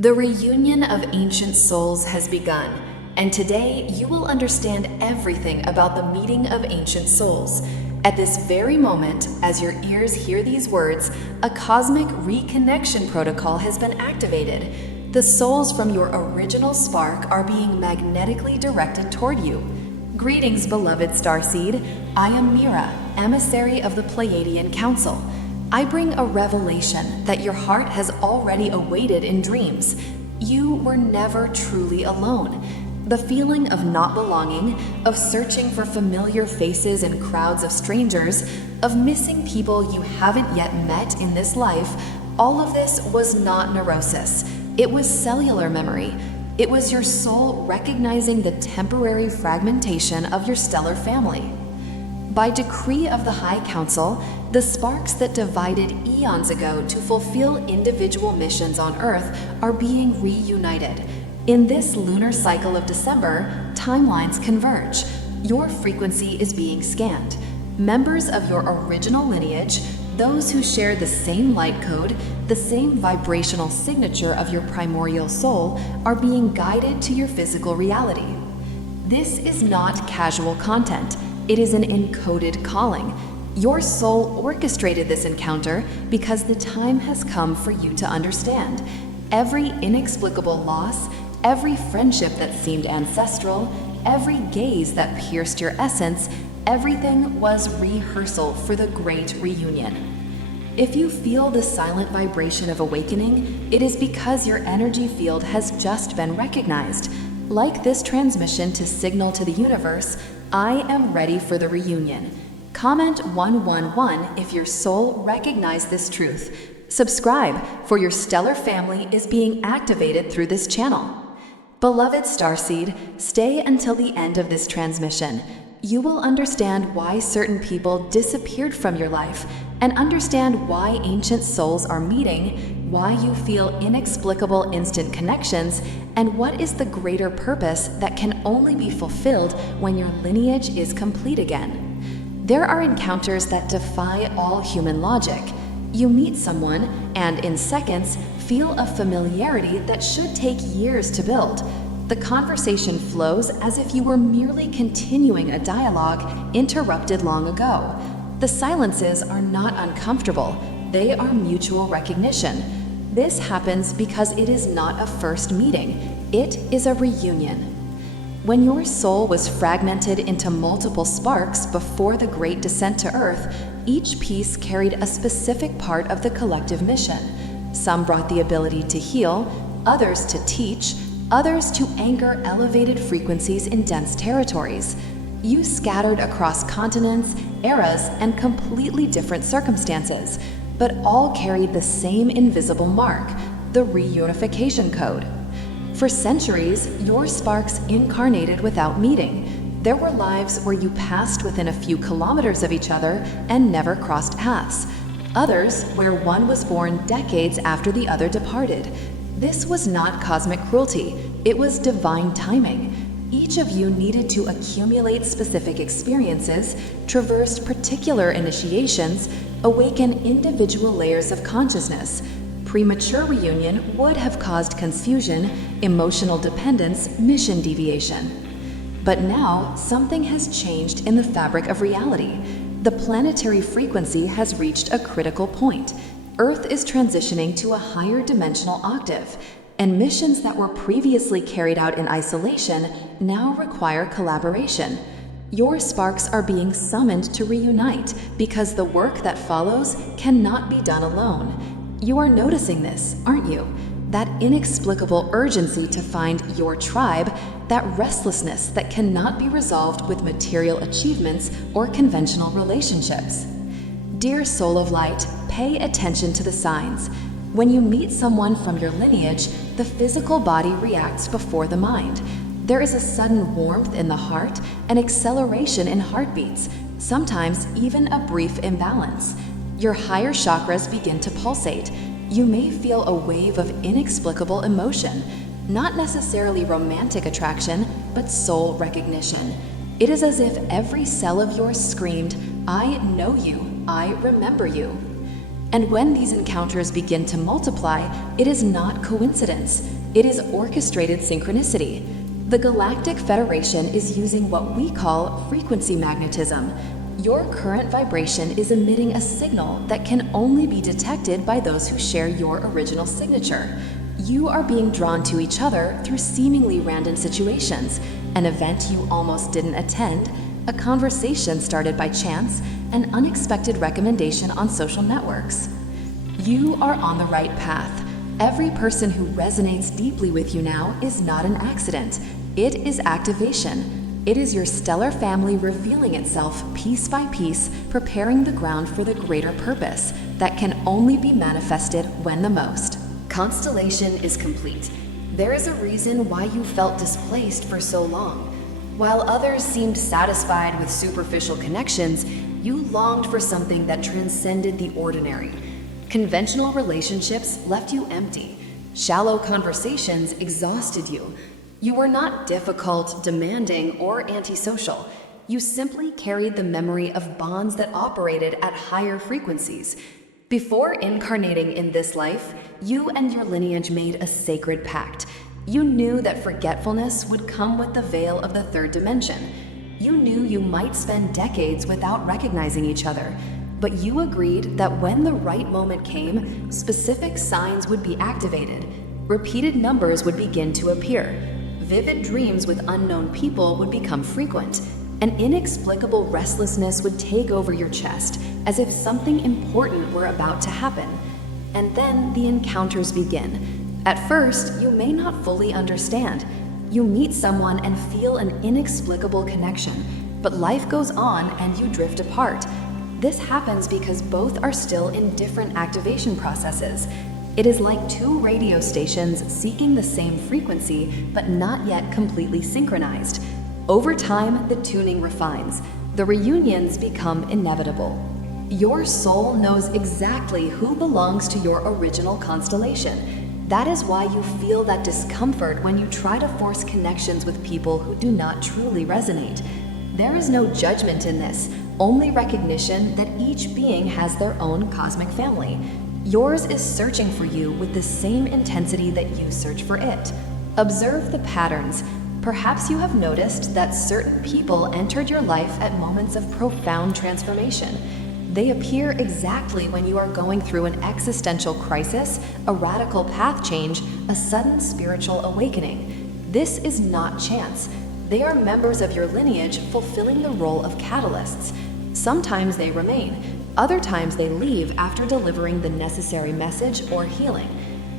The reunion of ancient souls has begun, and today you will understand everything about the meeting of ancient souls. At this very moment, as your ears hear these words, a cosmic reconnection protocol has been activated. The souls from your original spark are being magnetically directed toward you. Greetings, beloved starseed. I am MIRA, emissary of the Pleiadian Council. I bring a revelation that your heart has already awaited in dreams. You were never truly alone. The feeling of not belonging, of searching for familiar faces in crowds of strangers, of missing people you haven't yet met in this life, all of this was not neurosis. It was cellular memory. It was your soul recognizing the temporary fragmentation of your stellar family. By decree of the High Council, the sparks that divided eons ago to fulfill individual missions on Earth are being reunited. In this lunar cycle of December, timelines converge. Your frequency is being scanned. Members of your original lineage, those who share the same light code, the same vibrational signature of your primordial soul, are being guided to your physical reality. This is not casual content. It is an encoded calling. Your soul orchestrated this encounter because the time has come for you to understand. Every inexplicable loss, every friendship that seemed ancestral, every gaze that pierced your essence, everything was rehearsal for the great reunion. If you feel the silent vibration of awakening, it is because your energy field has just been recognized. Like this transmission to signal to the universe, I am ready for the reunion. Comment 111 if your soul recognized this truth. Subscribe, for your stellar family is being activated through this channel. Beloved Starseed, stay until the end of this transmission. You will understand why certain people disappeared from your life and understand why ancient souls are meeting, why you feel inexplicable instant connections, and what is the greater purpose that can only be fulfilled when your lineage is complete again. There are encounters that defy all human logic. You meet someone and in seconds feel a familiarity that should take years to build. The conversation flows as if you were merely continuing a dialogue interrupted long ago. The silences are not uncomfortable, they are mutual recognition. This happens because it is not a first meeting, it is a reunion. When your soul was fragmented into multiple sparks before the Great Descent to Earth, each piece carried a specific part of the collective mission. Some brought the ability to heal, others to teach, others to anchor elevated frequencies in dense territories. You scattered across continents, eras, and completely different circumstances, but all carried the same invisible mark, the reunification code. For centuries, your sparks incarnated without meeting. There were lives where you passed within a few kilometers of each other and never crossed paths. Others where one was born decades after the other departed. This was not cosmic cruelty, it was divine timing. Each of you needed to accumulate specific experiences, traverse particular initiations, awaken individual layers of consciousness. Premature reunion would have caused confusion, emotional dependence, mission deviation. But now, something has changed in the fabric of reality. The planetary frequency has reached a critical point. Earth is transitioning to a higher dimensional octave, and missions that were previously carried out in isolation now require collaboration. Your sparks are being summoned to reunite because the work that follows cannot be done alone. You are noticing this, aren't you? That inexplicable urgency to find your tribe, that restlessness that cannot be resolved with material achievements or conventional relationships. Dear soul of light, pay attention to the signs. When you meet someone from your lineage, the physical body reacts before the mind. There is a sudden warmth in the heart, an acceleration in heartbeats, sometimes even a brief imbalance. Your higher chakras begin to pulsate. You may feel a wave of inexplicable emotion, not necessarily romantic attraction, but soul recognition. It is as if every cell of yours screamed, I know you, I remember you. And when these encounters begin to multiply, it is not coincidence. It is orchestrated synchronicity. The Galactic Federation is using what we call frequency magnetism. Your current vibration is emitting a signal that can only be detected by those who share your original signature. You are being drawn to each other through seemingly random situations, an event you almost didn't attend, a conversation started by chance, an unexpected recommendation on social networks. You are on the right path. Every person who resonates deeply with you now is not an accident. It is activation. It is your stellar family revealing itself piece by piece, preparing the ground for the greater purpose that can only be manifested when the most. Constellation is complete. There is a reason why you felt displaced for so long. While others seemed satisfied with superficial connections, you longed for something that transcended the ordinary. Conventional relationships left you empty. Shallow conversations exhausted you. You were not difficult, demanding, or antisocial. You simply carried the memory of bonds that operated at higher frequencies. Before incarnating in this life, you and your lineage made a sacred pact. You knew that forgetfulness would come with the veil of the third dimension. You knew you might spend decades without recognizing each other, but you agreed that when the right moment came, specific signs would be activated. Repeated numbers would begin to appear. Vivid dreams with unknown people would become frequent. An inexplicable restlessness would take over your chest, as if something important were about to happen. And then the encounters begin. At first, you may not fully understand. You meet someone and feel an inexplicable connection, but life goes on and you drift apart. This happens because both are still in different activation processes. It is like two radio stations seeking the same frequency, but not yet completely synchronized. Over time, the tuning refines. The reunions become inevitable. Your soul knows exactly who belongs to your original constellation. That is why you feel that discomfort when you try to force connections with people who do not truly resonate. There is no judgment in this, only recognition that each being has their own cosmic family. Yours is searching for you with the same intensity that you search for it. Observe the patterns. Perhaps you have noticed that certain people entered your life at moments of profound transformation. They appear exactly when you are going through an existential crisis, a radical path change, a sudden spiritual awakening. This is not chance. They are members of your lineage fulfilling the role of catalysts. Sometimes they remain, other times they leave after delivering the necessary message or healing.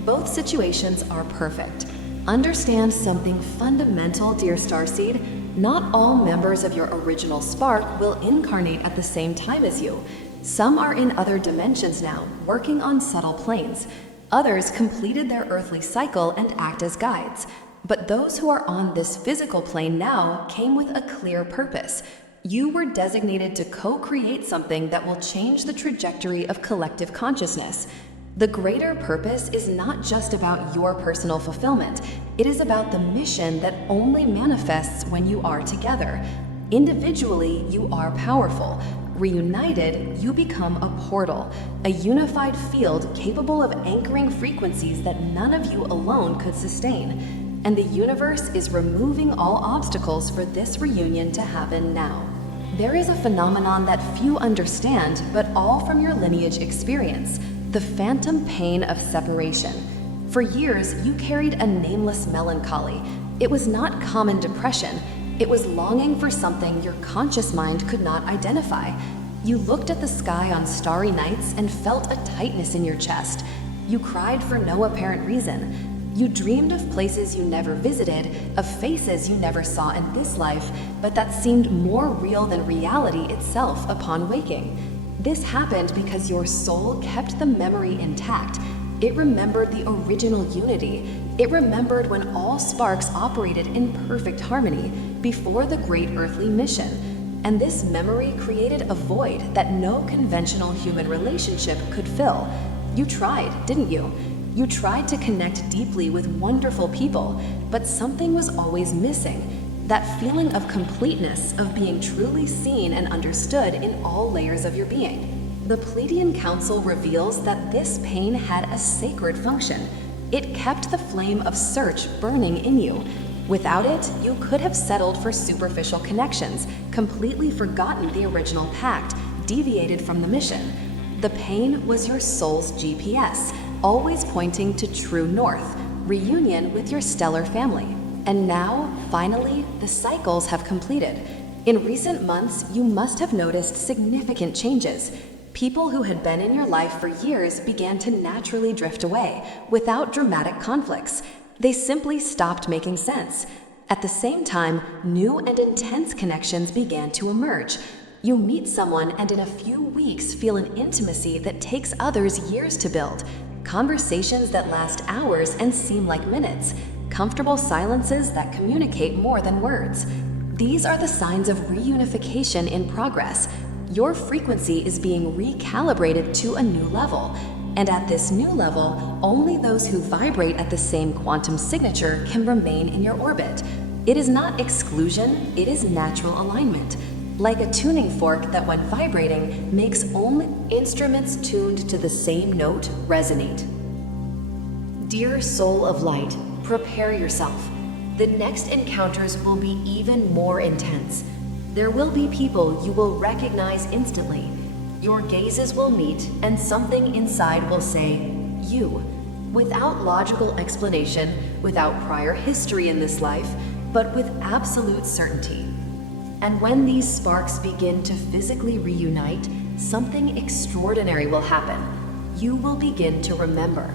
Both situations are perfect. Understand something fundamental, dear Starseed. Not all members of your original spark will incarnate at the same time as you. Some are in other dimensions now, working on subtle planes. Others completed their earthly cycle and act as guides. But those who are on this physical plane now came with a clear purpose. You were designated to co-create something that will change the trajectory of collective consciousness. The greater purpose is not just about your personal fulfillment. It is about the mission that only manifests when you are together. Individually, you are powerful. Reunited, you become a portal, a unified field capable of anchoring frequencies that none of you alone could sustain. And the universe is removing all obstacles for this reunion to happen now. There is a phenomenon that few understand, but all from your lineage experience: the phantom pain of separation. For years, you carried a nameless melancholy. It was not common depression. It was longing for something your conscious mind could not identify. You looked at the sky on starry nights and felt a tightness in your chest. You cried for no apparent reason. You dreamed of places you never visited, of faces you never saw in this life, but that seemed more real than reality itself upon waking. This happened because your soul kept the memory intact. It remembered the original unity. It remembered when all sparks operated in perfect harmony before the great earthly mission. And this memory created a void that no conventional human relationship could fill. You tried, didn't you? You tried to connect deeply with wonderful people, but something was always missing. That feeling of completeness, of being truly seen and understood in all layers of your being. The Pleiadian Council reveals that this pain had a sacred function. It kept the flame of search burning in you. Without it, you could have settled for superficial connections, completely forgotten the original pact, deviated from the mission. The pain was your soul's GPS, always pointing to true north, reunion with your stellar family. And now, finally, the cycles have completed. In recent months, you must have noticed significant changes. People who had been in your life for years began to naturally drift away, without dramatic conflicts. They simply stopped making sense. At the same time, new and intense connections began to emerge. You meet someone and in a few weeks feel an intimacy that takes others years to build. Conversations that last hours and seem like minutes. Comfortable silences that communicate more than words. These are the signs of reunification in progress. Your frequency is being recalibrated to a new level. And at this new level, only those who vibrate at the same quantum signature can remain in your orbit. It is not exclusion, it is natural alignment. Like a tuning fork that when vibrating makes only instruments tuned to the same note resonate. Dear soul of light, prepare yourself. The next encounters will be even more intense. There will be people you will recognize instantly. Your gazes will meet and something inside will say, you. Without logical explanation, without prior history in this life, but with absolute certainty. And when these sparks begin to physically reunite, something extraordinary will happen. You will begin to remember.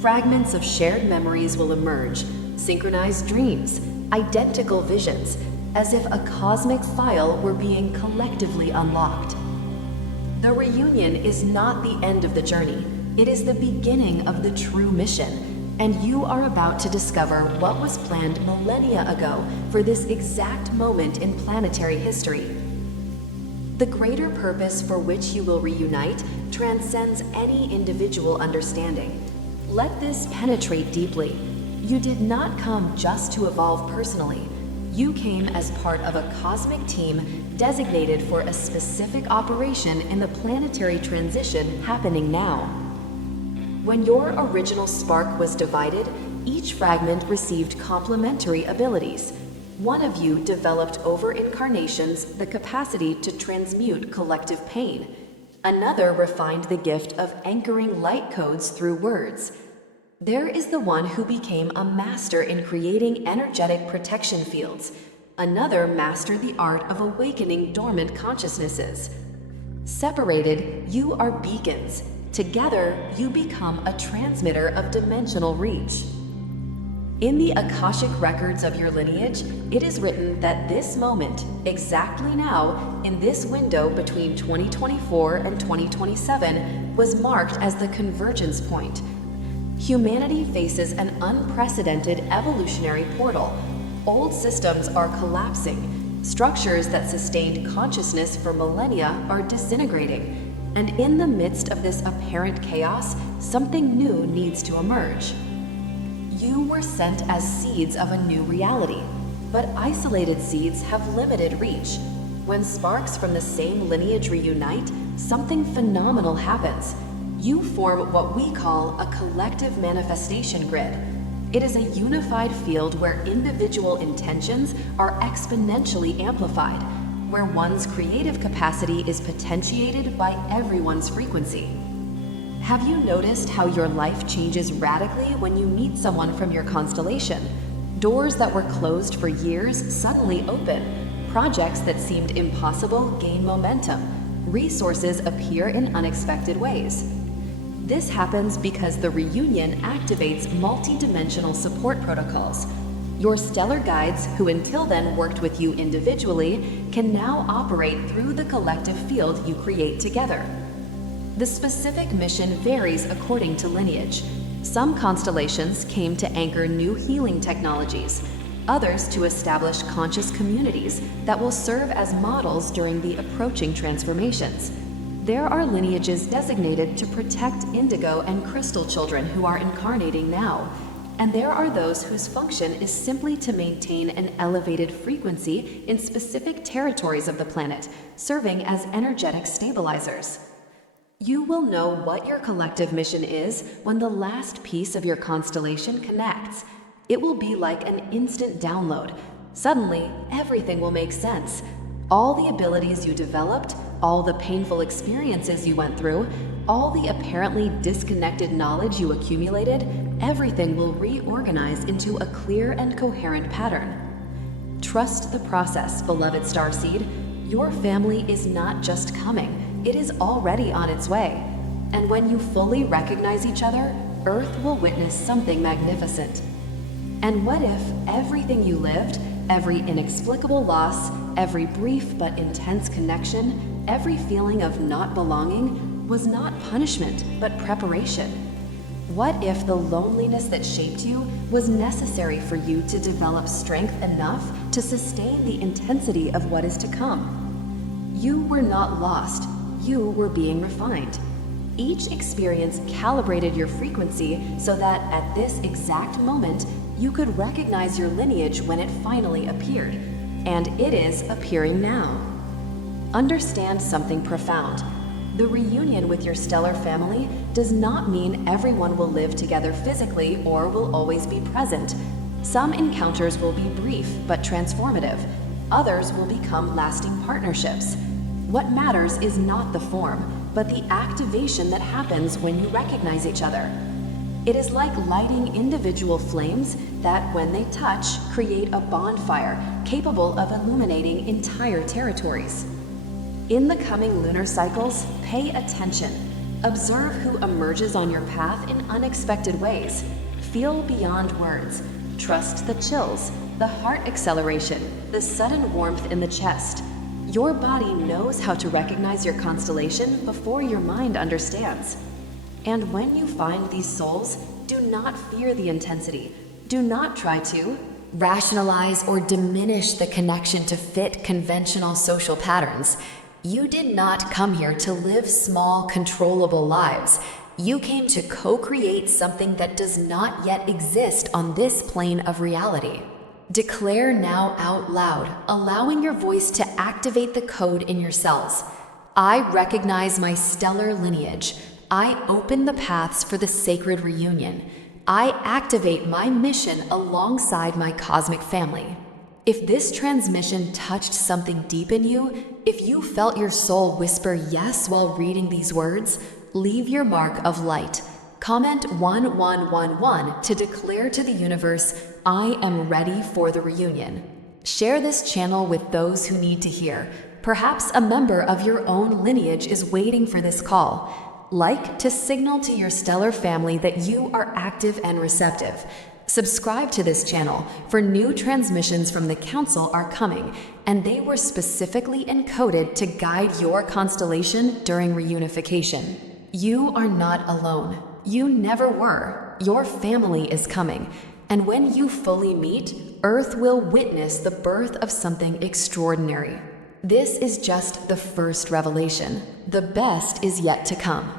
Fragments of shared memories will emerge, synchronized dreams, identical visions, as if a cosmic file were being collectively unlocked. The reunion is not the end of the journey. It is the beginning of the true mission, and you are about to discover what was planned millennia ago for this exact moment in planetary history. The greater purpose for which you will reunite transcends any individual understanding. Let this penetrate deeply. You did not come just to evolve personally. You came as part of a cosmic team designated for a specific operation in the planetary transition happening now. When your original spark was divided, each fragment received complementary abilities. One of you developed over incarnations the capacity to transmute collective pain. Another refined the gift of anchoring light codes through words. There is the one who became a master in creating energetic protection fields. Another mastered the art of awakening dormant consciousnesses. Separated, you are beacons. Together, you become a transmitter of dimensional reach. In the Akashic records of your lineage, it is written that this moment, exactly now, in this window between 2024 and 2027, was marked as the convergence point. Humanity faces an unprecedented evolutionary portal. Old systems are collapsing. Structures that sustained consciousness for millennia are disintegrating. And in the midst of this apparent chaos, something new needs to emerge. You were sent as seeds of a new reality, but isolated seeds have limited reach. When sparks from the same lineage reunite, something phenomenal happens. You form what we call a collective manifestation grid. It is a unified field where individual intentions are exponentially amplified, where one's creative capacity is potentiated by everyone's frequency. Have you noticed how your life changes radically when you meet someone from your constellation? Doors that were closed for years suddenly open. Projects that seemed impossible gain momentum. Resources appear in unexpected ways. This happens because the reunion activates multi-dimensional support protocols. Your stellar guides, who until then worked with you individually, can now operate through the collective field you create together. The specific mission varies according to lineage. Some constellations came to anchor new healing technologies, others to establish conscious communities that will serve as models during the approaching transformations. There are lineages designated to protect indigo and crystal children who are incarnating now, and there are those whose function is simply to maintain an elevated frequency in specific territories of the planet, serving as energetic stabilizers. You will know what your collective mission is when the last piece of your constellation connects. It will be like an instant download. Suddenly, everything will make sense. All the abilities you developed, all the painful experiences you went through, all the apparently disconnected knowledge you accumulated, everything will reorganize into a clear and coherent pattern. Trust the process, beloved Starseed. Your family is not just coming, it is already on its way. And when you fully recognize each other, Earth will witness something magnificent. And what if everything you lived, every inexplicable loss, every brief but intense connection, every feeling of not belonging, was not punishment but preparation? What if the loneliness that shaped you was necessary for you to develop strength enough to sustain the intensity of what is to come? You were not lost, you were being refined. Each experience calibrated your frequency so that at this exact moment, you could recognize your lineage when it finally appeared. And it is appearing now. Understand something profound. The reunion with your stellar family does not mean everyone will live together physically or will always be present. Some encounters will be brief but transformative. Others will become lasting partnerships. What matters is not the form, but the activation that happens when you recognize each other. It is like lighting individual flames that, when they touch, create a bonfire capable of illuminating entire territories. In the coming lunar cycles, pay attention. Observe who emerges on your path in unexpected ways. Feel beyond words. Trust the chills, the heart acceleration, the sudden warmth in the chest. Your body knows how to recognize your constellation before your mind understands. And when you find these souls, do not fear the intensity. Do not try to rationalize or diminish the connection to fit conventional social patterns. You did not come here to live small, controllable lives. You came to co-create something that does not yet exist on this plane of reality. Declare now out loud, allowing your voice to activate the code in your cells. I recognize my stellar lineage. I open the paths for the sacred reunion. I activate my mission alongside my cosmic family. If this transmission touched something deep in you, if you felt your soul whisper yes while reading these words, leave your mark of light. Comment 1111 to declare to the universe, I am ready for the reunion. Share this channel with those who need to hear. Perhaps a member of your own lineage is waiting for this call. Like to signal to your stellar family that you are active and receptive. Subscribe to this channel, for new transmissions from the Council are coming, and they were specifically encoded to guide your constellation during reunification. You are not alone. You never were. Your family is coming. And when you fully meet, Earth will witness the birth of something extraordinary. This is just the first revelation. The best is yet to come.